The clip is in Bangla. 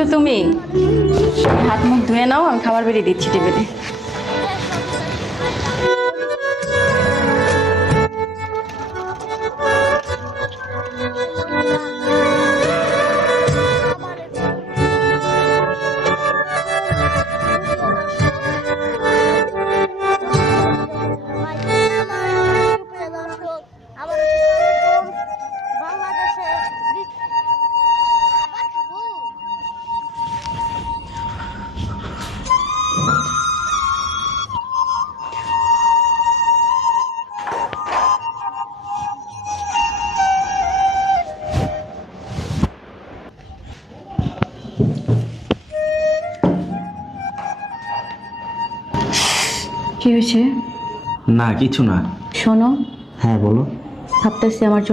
আসছো তুমি? হাত মুখ ধুয়ে নাও, আমি খাবার বেরিয়ে দিচ্ছি টেবিলে। কি হয়েছে? না কিছু না। শোনো, হ্যাঁ বলো। ভাবতেছি আমার জন্য